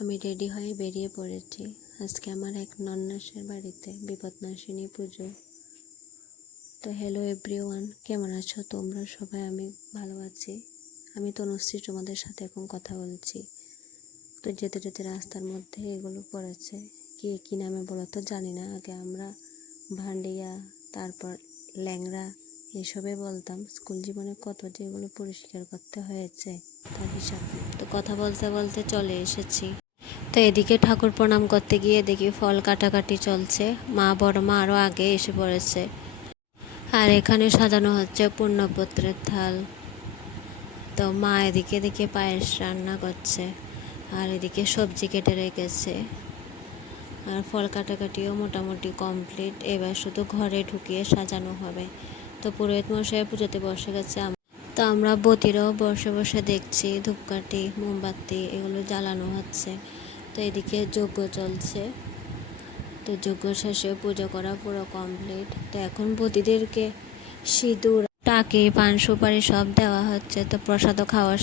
আমি রেডি হয়ে বেরিয়ে পড়েছি। আজকে আমার এক নন্নাসের বাড়িতে বিপদনাশিনী পুজো। তো হ্যালো এভরিওয়ান, কেমন আছো তোমরা সবাই? আমি ভালো আছি। আমি তনুশ্রী তোমাদের সাথে এখন কথা বলছি। তো যেতে যেতে রাস্তার মধ্যে এগুলো পড়েছে, কি নামে বলো তো জানি না। আগে আমরা ভান্ডিয়া, তারপর ল্যাংড়া এসবে বলতাম। স্কুল জীবনে কত যে এগুলো পরিষ্কার করতে হয়েছে তার হিসাব নেই। তো কথা বলতে বলতে চলে এসেছি। তো এদিকে ঠাকুর প্রণাম করতে গিয়ে দেখি ফল কাটাকাটি চলছে। মা বড় মা আরও আগে এসে পড়েছে। আর এখানে সাজানো হচ্ছে পূর্ণপত্রের থাল। তো মা এদিকে দেখে পায়েস রান্না করছে, আর এদিকে সবজি কেটে রেখেছে। আর ফল কাটাকাটিও মোটামুটি কমপ্লিট। এবার শুধু ঘরে ঢুকিয়ে সাজানো হবে। তো পুরোহিত মশাই পুজোতে বসে গেছে। তো আমরা বতিরাও বসে বসে দেখছি ধূপকাঠি মোমবাতি এগুলো জ্বালানো হচ্ছে। তো এদিকে যজ্ঞ চলছে। তো যজ্ঞ শেষে পুজো করা পুরো কমপ্লিট। তো এখন বতিদেরকে সিঁদুর, টাকি, পান সুপারি সব দেওয়া হচ্ছে। তো প্রসাদও খাওয়া